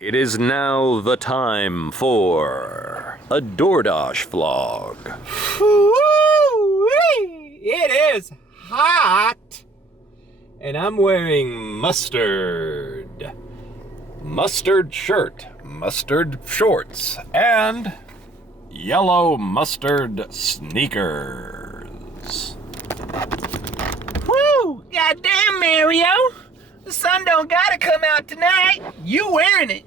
It is now the time for a Doordash vlog. Woo-wee! It is hot! And I'm wearing mustard. Mustard shirt, mustard shorts, and yellow mustard sneakers. Woo! Goddamn, Mario! The sun don't gotta come out tonight. You wearing it.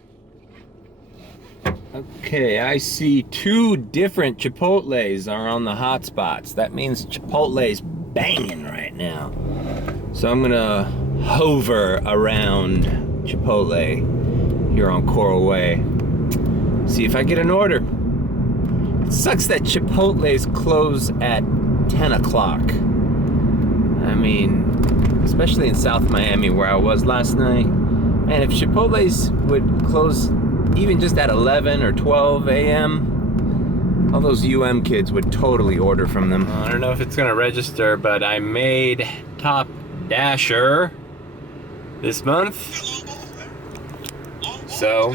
Okay, I see 2 different Chipotles are on the hot spots. That means Chipotle's banging right now. So I'm gonna hover around Chipotle here on Coral Way. See if I get an order. It sucks that Chipotle's close at 10 o'clock. I mean, especially in South Miami where I was last night. And if Chipotle's would close even just at 11 or 12 a.m., all those UM kids would totally order from them. I don't know if it's gonna register, but I made Top Dasher this month. So,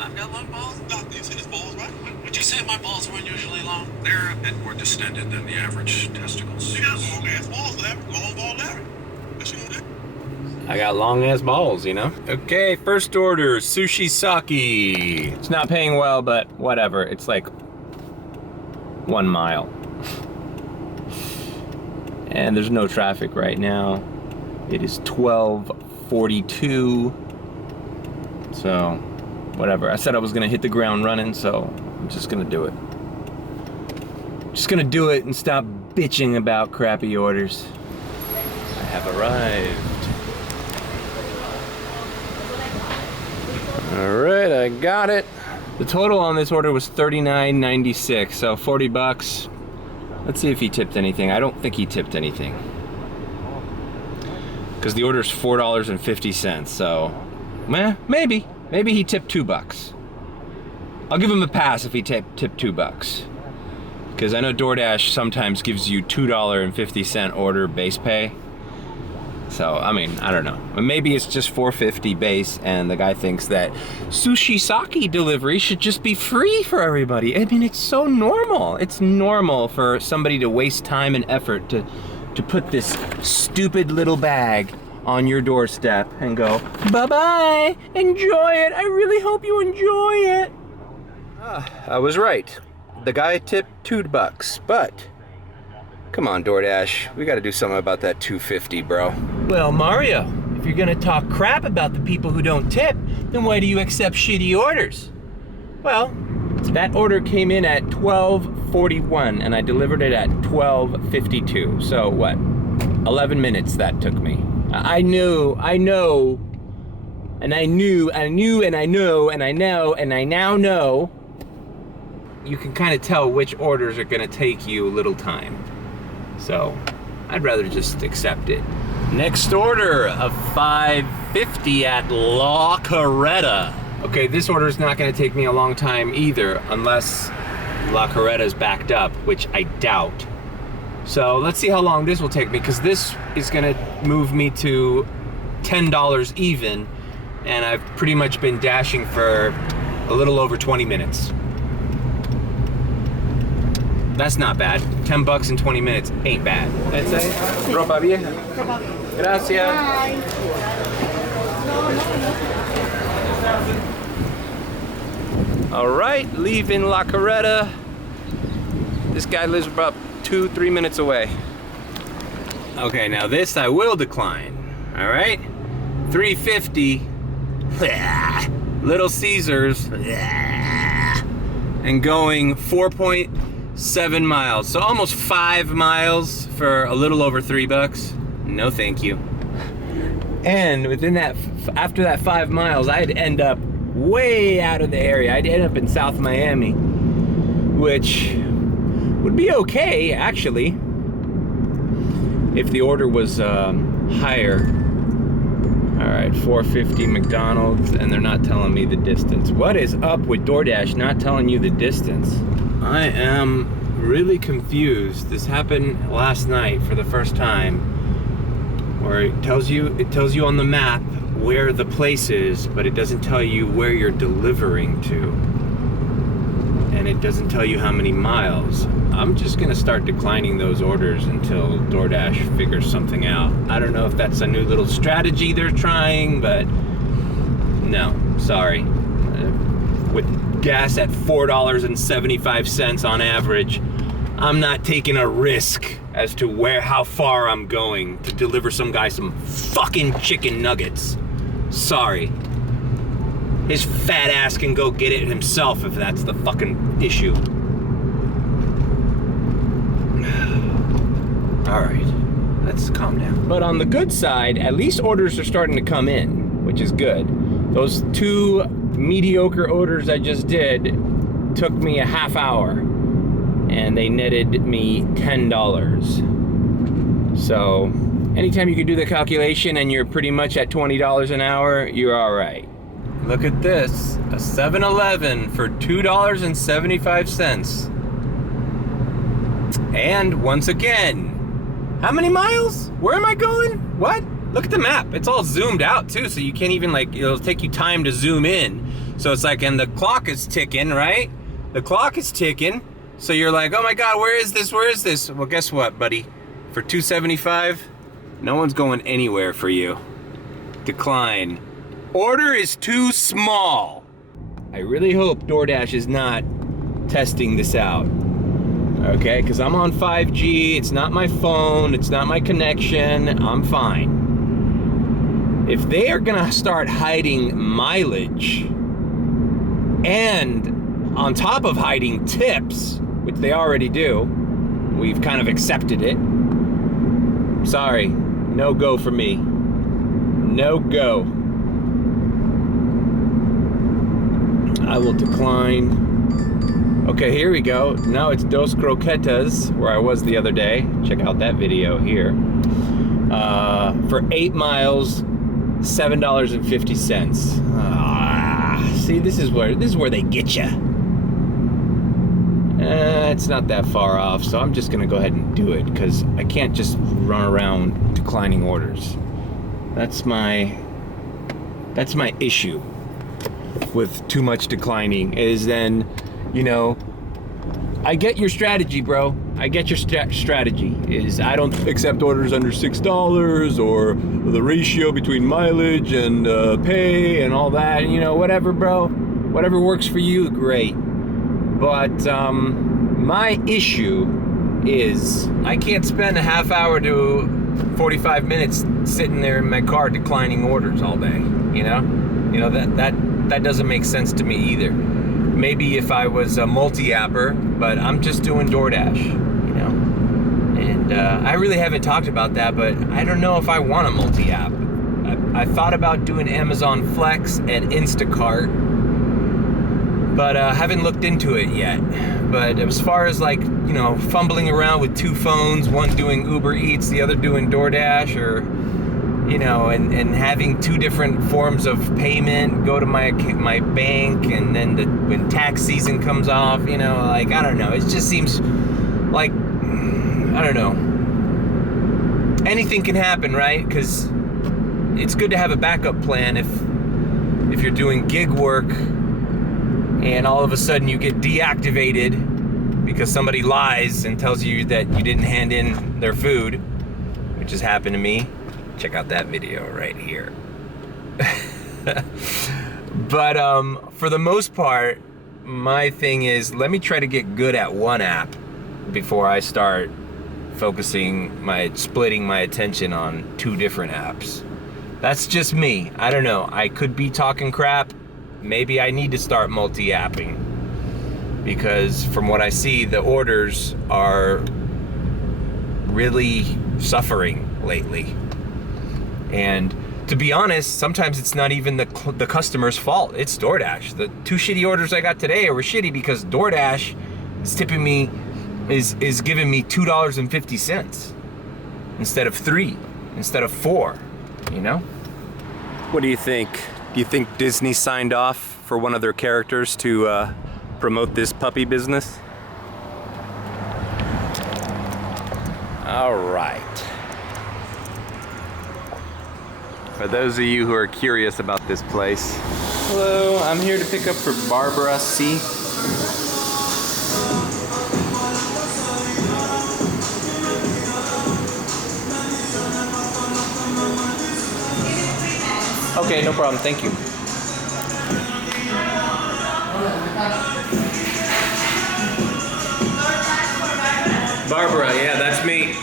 I've got long balls. You see his balls, right? Would you say my balls were unusually long? They're a bit more distended than the average testicles. You got long ass balls, Larry. Long ball, Larry. What you gonna do? I got long ass balls, you know? Okay, first order, sushi sake. It's not paying well, but whatever. It's like 1 mile. And there's no traffic right now. It is 12:42. So, whatever. I said I was gonna hit the ground running, so I'm just gonna do it. Just gonna do it and stop bitching about crappy orders. I have arrived. All right, I got it. The total on this order was $39.96, so 40 bucks. Let's see if he tipped anything. I don't think he tipped anything. Because the order is $4.50, so, maybe. Maybe he tipped 2 bucks. I'll give him a pass if he tipped 2 bucks. Because I know DoorDash sometimes gives you $2.50 order base pay. So, I mean, I don't know. Maybe it's just $4.50 base and the guy thinks that sushi sake delivery should just be free for everybody. I mean, it's so normal. It's normal for somebody to waste time and effort to put this stupid little bag on your doorstep and go, bye-bye, enjoy it. I really hope you enjoy it. I was right. The guy tipped 2 bucks, but come on, DoorDash. We gotta do something about that $2.50, bro. Well, Mario, if you're gonna talk crap about the people who don't tip, then why do you accept shitty orders? Well, that order came in at 12:41 and I delivered it at 12:52. So what? 11 minutes that took me. I know, and I knew, and I know, and I know, and I now know. You can kind of tell which orders are gonna take you a little time. So, I'd rather just accept it. Next order of $5.50 at La Carreta. Okay, this order is not gonna take me a long time either, unless La Carreta's backed up, which I doubt. So let's see how long this will take me, because this is gonna move me to $10 even, and I've pretty much been dashing for a little over 20 minutes. That's not bad. 10 bucks in 20 minutes ain't bad. That's it. Ropa vieja. Gracias. All right, leaving La Carreta. This guy lives about 2-3 minutes away. Okay, now this I will decline. All right, $3.50. Little Caesars, and going 4.7 miles, so almost 5 miles for a little over 3 bucks. No, thank you. And within that, after that 5 miles, I'd end up way out of the area. I'd end up in South Miami, which would be okay, actually, if the order was higher. All right, 450 McDonald's, and they're not telling me the distance. What is up with DoorDash not telling you the distance? I am really confused. This happened last night for the first time, where it tells you on the map where the place is, but it doesn't tell you where you're delivering to. And it doesn't tell you how many miles. I'm just gonna start declining those orders until DoorDash figures something out. I don't know if that's a new little strategy they're trying, but no, sorry. With gas at $4.75 on average, I'm not taking a risk as to how far I'm going to deliver some guy some fucking chicken nuggets. Sorry. His fat ass can go get it himself if that's the fucking issue. All right, let's calm down. But on the good side, at least orders are starting to come in, which is good. Those 2 mediocre orders I just did took me a half hour, and they netted me $10. So anytime you can do the calculation and you're pretty much at $20 an hour, you're all right. Look at this, a 7-Eleven for $2.75. And once again, how many miles? Where am I going? What? Look at the map. It's all zoomed out too, so you can't even it'll take you time to zoom in. So it's like, and the clock is ticking, right? The clock is ticking. So you're like, oh my God, where is this? Where is this? Well, guess what, buddy? For $2.75, no one's going anywhere for you. Decline. Order is too small. I really hope DoorDash is not testing this out. Okay, because I'm on 5G, it's not my phone, it's not my connection, I'm fine. If they are gonna start hiding mileage and on top of hiding tips, which they already do, we've kind of accepted it. Sorry, no go for me. No go. I will decline. Okay, here we go. Now it's Dos Croquetas, where I was the other day. Check out that video here. For 8 miles, $7.50. See, this is where they get you. It's not that far off, so I'm just gonna go ahead and do it because I can't just run around declining orders. That's my issue with too much declining, is then, you know, I get your strategy, bro. I get your strategy is I don't accept orders under $6 or the ratio between mileage and pay and all that, you know, whatever, bro. Whatever works for you, great. But my issue is I can't spend a half hour to 45 minutes sitting there in my car declining orders all day, you know? You know, that doesn't make sense to me either. Maybe if I was a multi-apper, but I'm just doing DoorDash, you know? And I really haven't talked about that, but I don't know if I want a multi-app. I thought about doing Amazon Flex and Instacart, but haven't looked into it yet. But as far as like, you know, fumbling around with 2 phones, one doing Uber Eats, the other doing DoorDash, or, you know, and having 2 different forms of payment, go to my bank, and then when tax season comes off, you know, like, I don't know. It just seems like, I don't know. Anything can happen, right? Because it's good to have a backup plan if you're doing gig work and all of a sudden you get deactivated because somebody lies and tells you that you didn't hand in their food, which has happened to me. Check out that video right here. But for the most part, my thing is, let me try to get good at one app before I start splitting my attention on 2 different apps. That's just me. I don't know. I could be talking crap. Maybe I need to start multi-apping, because from what I see, the orders are really suffering lately. And to be honest, sometimes it's not even the customer's fault. It's DoorDash. The 2 shitty orders I got today were shitty because DoorDash is tipping me, is giving me $2.50 instead of 3, instead of 4, you know? What do you think? Do you think Disney signed off for one of their characters to promote this puppy business? All right. For those of you who are curious about this place. Hello, I'm here to pick up for Barbara C. Okay, no problem, thank you. Barbara, yeah, that's me.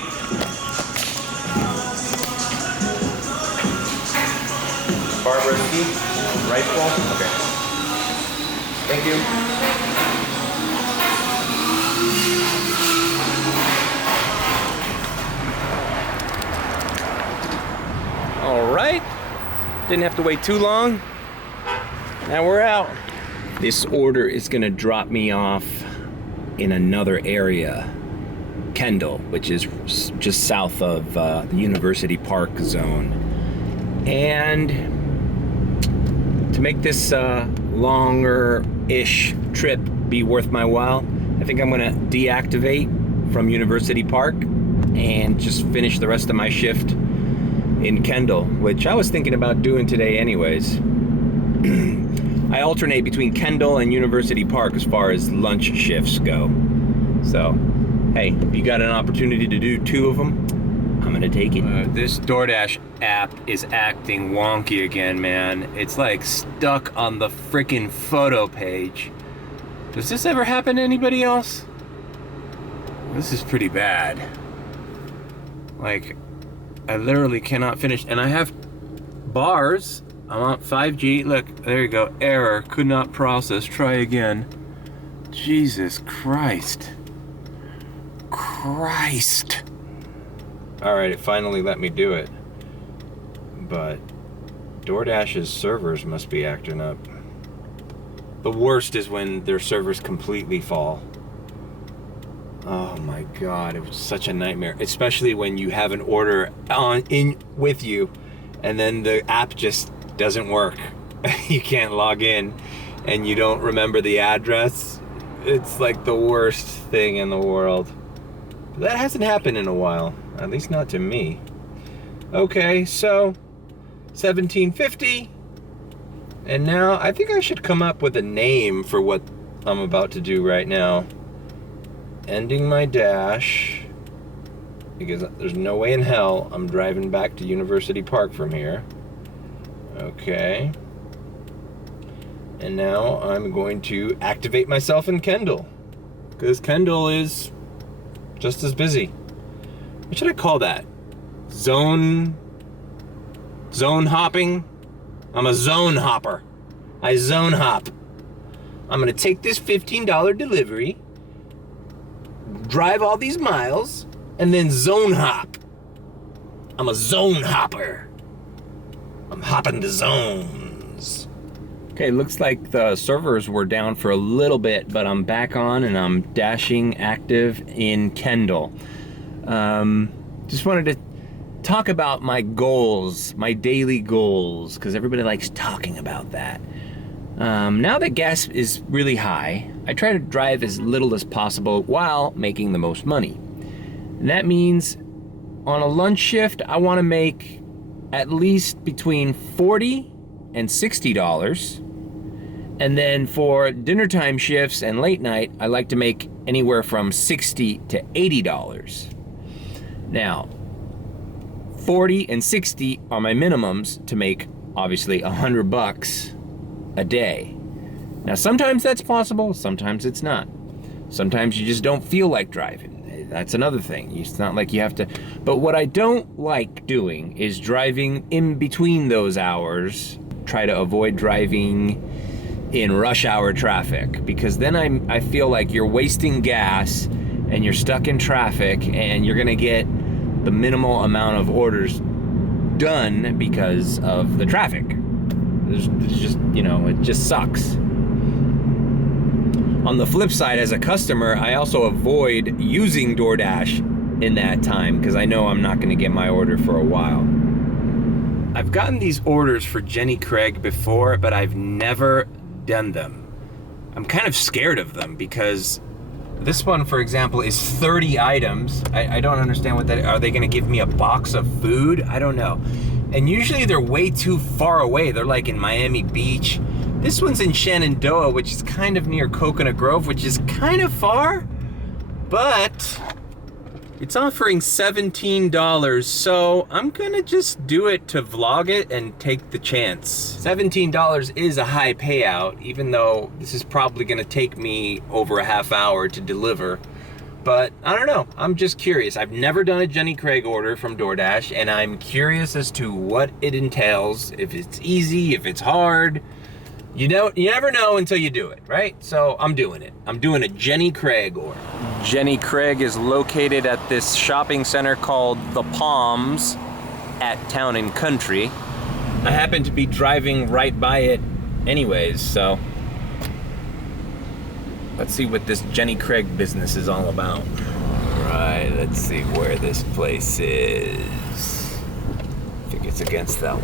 Barbara C. Rifle? Okay. Thank you. All right. Didn't have to wait too long. Now we're out. This order is gonna drop me off in another area, Kendall, which is just south of the University Park zone. And to make this longer-ish trip be worth my while, I think I'm gonna deactivate from University Park and just finish the rest of my shift in Kendall, which I was thinking about doing today anyways. I alternate between Kendall and University Park as far as lunch shifts go. So, hey, if you got an opportunity to do 2 of them, I'm gonna take it. This Doordash app is acting wonky again, man. It's like stuck on the freaking photo page. Does this ever happen to anybody else? This is pretty bad. Like, I literally cannot finish, and I have bars. I'm on 5G. Look, there you go. Error. Could not process. Try again. Jesus Christ. Christ. Alright, it finally let me do it. But DoorDash's servers must be acting up. The worst is when their servers completely fall. Oh my god, it was such a nightmare. Especially when you have an order in with you and then the app just doesn't work. You can't log in and you don't remember the address. It's like the worst thing in the world. That hasn't happened in a while, at least not to me. Okay, so 1750. And now I think I should come up with a name for what I'm about to do right now. Ending my dash, because there's no way in hell I'm driving back to University Park from here. Okay. And now I'm going to activate myself in Kendall, because Kendall is just as busy. What should I call that? Zone hopping? I'm a zone hopper. I zone hop. I'm gonna take this $15 delivery, drive all these miles, and then zone hop. I'm a zone hopper. I'm hopping the zones. Okay, looks like the servers were down for a little bit, but I'm back on and I'm dashing active in Kendall. Just wanted to talk about my goals, my daily goals, because everybody likes talking about that. Now that gas is really high, I try to drive as little as possible while making the most money. And that means on a lunch shift, I want to make at least between $40 and $60. And then for dinner time shifts and late night, I like to make anywhere from $60 to $80. Now, 40 and 60 are my minimums to make, obviously, $100 a day. Now, sometimes that's possible, sometimes it's not. Sometimes you just don't feel like driving. That's another thing. It's not like you have to. But what I don't like doing is driving in between those hours. Try to avoid driving in rush hour traffic, because then I feel like you're wasting gas and you're stuck in traffic and you're gonna get the minimal amount of orders done because of the traffic. There's just, you know, it just sucks. On the flip side, as a customer, I also avoid using DoorDash in that time because I know I'm not gonna get my order for a while. I've gotten these orders for Jenny Craig before, but I've never done them. I'm kind of scared of them because this one, for example, is 30 items. I don't understand what that, are they gonna give me a box of food? I don't know. And usually they're way too far away. They're like in Miami Beach. This one's in Shenandoah, which is kind of near Coconut Grove, which is kind of far, but it's offering $17, so I'm gonna just do it to vlog it and take the chance. $17 is a high payout, even though this is probably gonna take me over a half hour to deliver. But I don't know, I'm just curious. I've never done a Jenny Craig order from DoorDash, and I'm curious as to what it entails, if it's easy, if it's hard. You never know until you do it, right? So I'm doing it. I'm doing a Jenny Craig order. Jenny Craig is located at this shopping center called The Palms at Town and Country. I happen to be driving right by it anyways, so let's see what this Jenny Craig business is all about. Right, let's see where this place is. I think it's against the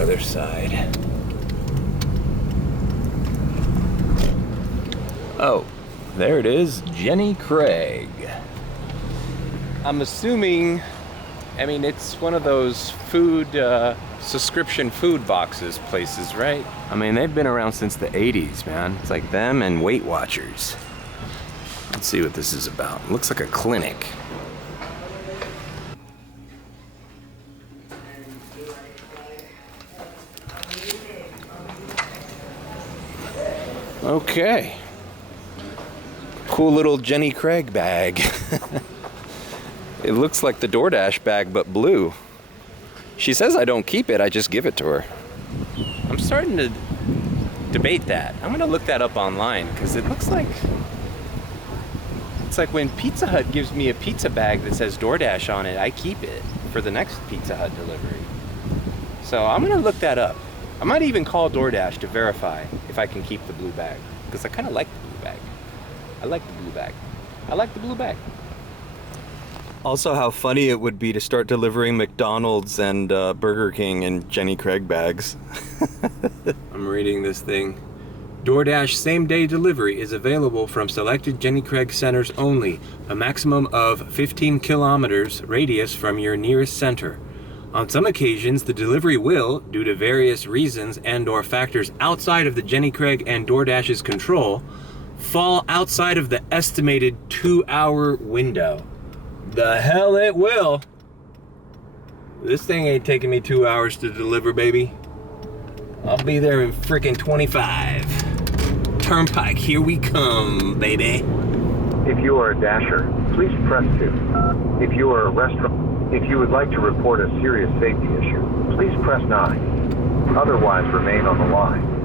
other side. Oh, there it is, Jenny Craig. I'm assuming, I mean, it's one of those food, subscription food boxes places, right? I mean, they've been around since the 80s, man. It's like them and Weight Watchers. Let's see what this is about. It looks like a clinic. Okay. Cool little Jenny Craig bag. It looks like the DoorDash bag, but blue. She says I don't keep it, I just give it to her. I'm starting to debate that. I'm gonna look that up online, because it looks like, it's like when Pizza Hut gives me a pizza bag that says DoorDash on it, I keep it for the next Pizza Hut delivery. So I'm gonna look that up. I might even call DoorDash to verify if I can keep the blue bag, because I kind of like the blue bag. I like the blue bag. I like the blue bag. Also, how funny it would be to start delivering McDonald's and Burger King in Jenny Craig bags. I'm reading this thing. DoorDash same-day delivery is available from selected Jenny Craig centers only, a maximum of 15 kilometers radius from your nearest center. On some occasions, the delivery will, due to various reasons and/or factors outside of the Jenny Craig and DoorDash's control, fall outside of the estimated 2-hour window. The hell it will. This thing ain't taking me 2 hours to deliver, baby. I'll be there in freaking 25. Turnpike, here we come, baby. If you are a dasher, please press 2. If you are a restaurant, if you would like to report a serious safety issue, please press 9. Otherwise, remain on the line.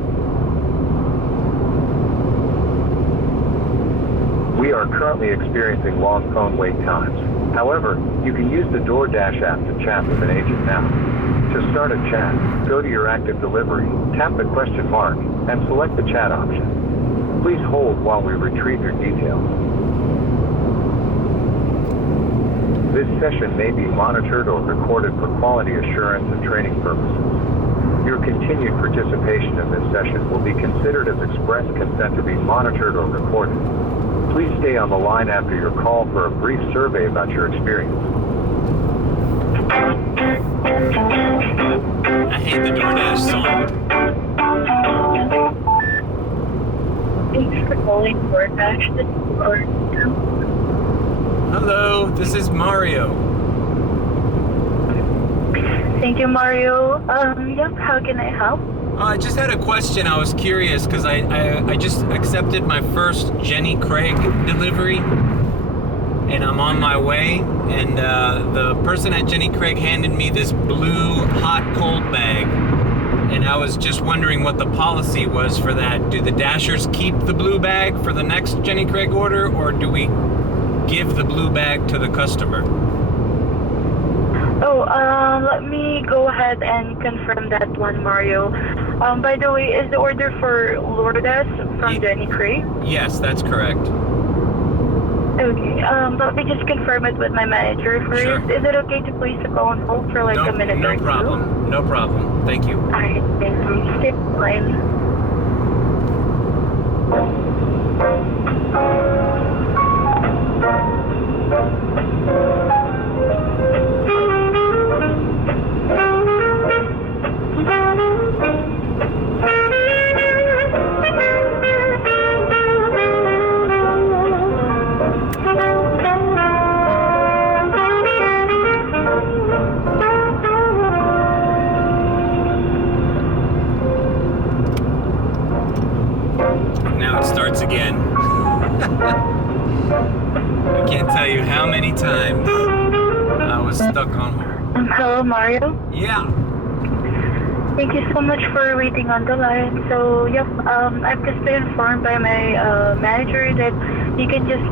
We are currently experiencing long phone wait times. However, you can use the DoorDash app to chat with an agent now. To start a chat, go to your active delivery, tap the question mark, and select the chat option. Please hold while we retrieve your details. This session may be monitored or recorded for quality assurance and training purposes. Your continued participation in this session will be considered as express consent to be monitored or recorded. Please stay on the line after your call for a brief survey about your experience. I hate the DoorDash song. Thanks for calling DoorDash. This is Mario. Hello, this is Mario. Thank you, Mario. Yep, how can I help? I just had a question. I was curious because I just accepted my first Jenny Craig delivery, and I'm on my way. And the person at Jenny Craig handed me this blue hot cold bag, and I was just wondering what the policy was for that. Do the Dashers keep the blue bag for the next Jenny Craig order, or do we give the blue bag to the customer? Oh, let me go ahead and confirm that one, Mario. By the way, is the order for Lourdes from Jenny Craig? Yes, that's correct. Okay, let me just confirm it with my manager first. Sure. Is it okay to place a call on hold for like a minute or two? No problem. No problem. Thank you. Alright, thank you. Stay on the line. Now it starts again. I can't tell you how many times I was stuck on hold. Hello, Mario. Yeah. Thank you so much for waiting on the line. So, yep, I've just been informed by my manager that you can just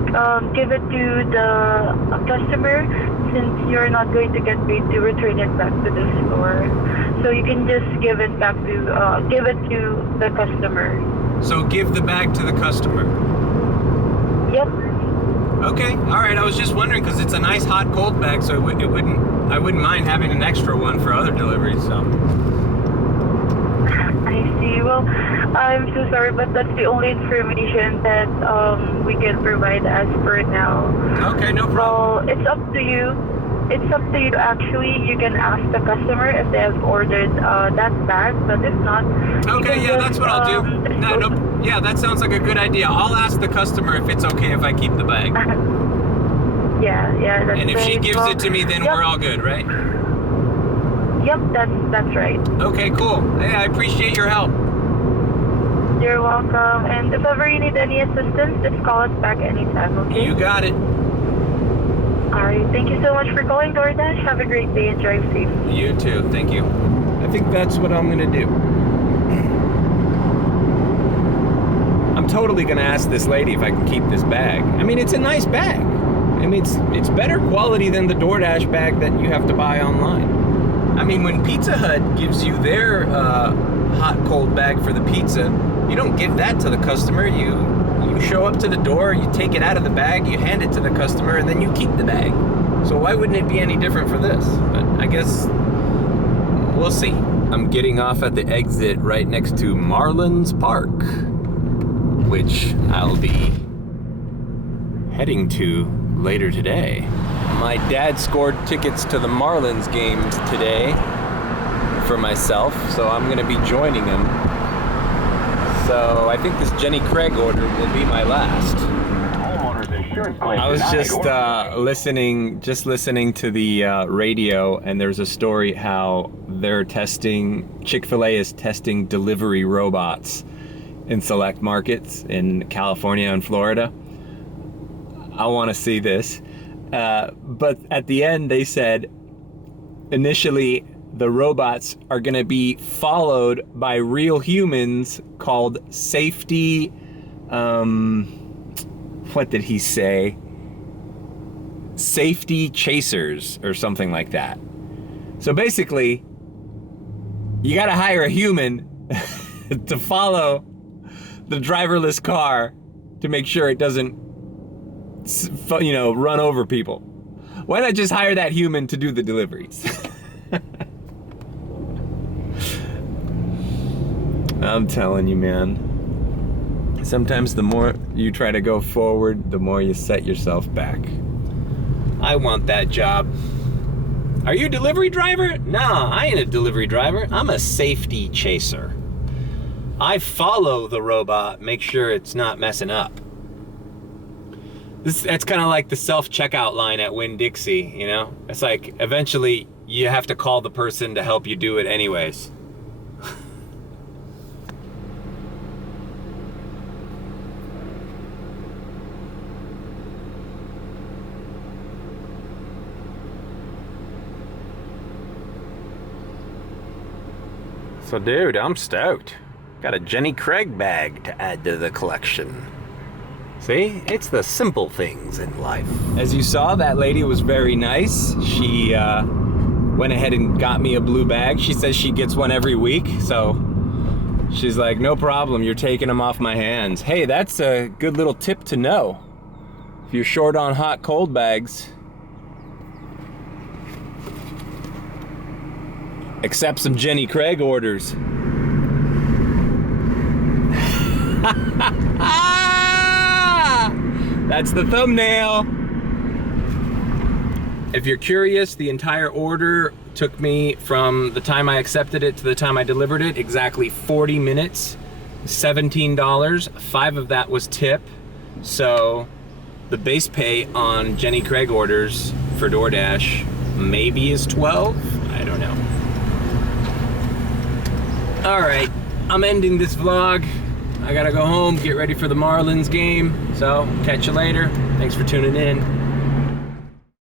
give it to the customer since you're not going to get paid to return it back to the store. So you can just give it back to the customer. So give the bag to the customer. Yep. Okay, all right. I was just wondering because it's a nice hot cold bag, so I wouldn't mind having an extra one for other deliveries. So. I see. Well, I'm so sorry, but that's the only information that we can provide as per now. Okay, no problem. Well, it's up to you. It's up to you actually. You can ask the customer if they have ordered that bag, but if not, Okay, yeah, that's what I'll do. No, yeah, that sounds like a good idea. I'll ask the customer if it's okay if I keep the bag. yeah, that's And if she right. gives Well, it to me, then yep. we're all good, right? Yep, that's right. Okay, cool. Hey, I appreciate your help. You're welcome. And if ever you need any assistance, just call us back anytime, okay? You got it. Alright, thank you so much for calling DoorDash. Have a great day and drive safe. You too. Thank you. I think that's what I'm gonna do. I'm totally gonna ask this lady if I can keep this bag. I mean, it's a nice bag. I mean, it's better quality than the DoorDash bag that you have to buy online. I mean, when Pizza Hut gives you their hot cold bag for the pizza, you don't give that to the customer. You show up to the door, you take it out of the bag, you hand it to the customer, and then you keep the bag. So why wouldn't it be any different for this? But I guess we'll see. I'm getting off at the exit right next to Marlins Park, which I'll be heading to later today. My dad scored tickets to the Marlins games today for myself, so I'm gonna be joining him. So I think this Jenny Craig order will be my last. I was just listening to the radio, and there's a story how Chick-fil-A is testing delivery robots in select markets in California and Florida. I want to see this. But at the end, they said initially the robots are going to be followed by real humans called safety. What did he say? Safety chasers or something like that. So basically, you got to hire a human to follow the driverless car to make sure it doesn't, run over people. Why not just hire that human to do the deliveries? I'm telling you, man. Sometimes the more you try to go forward, the more you set yourself back. I want that job. Are you a delivery driver? Nah, I ain't a delivery driver. I'm a safety chaser. I follow the robot, make sure it's not messing up. That's kind of like the self-checkout line at Winn-Dixie, you know? It's like, eventually, you have to call the person to help you do it anyways. So dude, I'm stoked. Got a Jenny Craig bag to add to the collection. See, it's the simple things in life. As you saw, that lady was very nice. She went ahead and got me a blue bag. She says she gets one every week, so she's like, no problem, you're taking them off my hands. Hey, that's a good little tip to know. If you're short on hot cold bags, accept some Jenny Craig orders. That's the thumbnail. If you're curious, the entire order took me from the time I accepted it to the time I delivered it, exactly 40 minutes, $17. $5 of that was tip. So the base pay on Jenny Craig orders for DoorDash maybe is $12. I don't know. All right, I'm ending this vlog. I gotta go home, get ready for the Marlins game. So catch you later. Thanks for tuning in.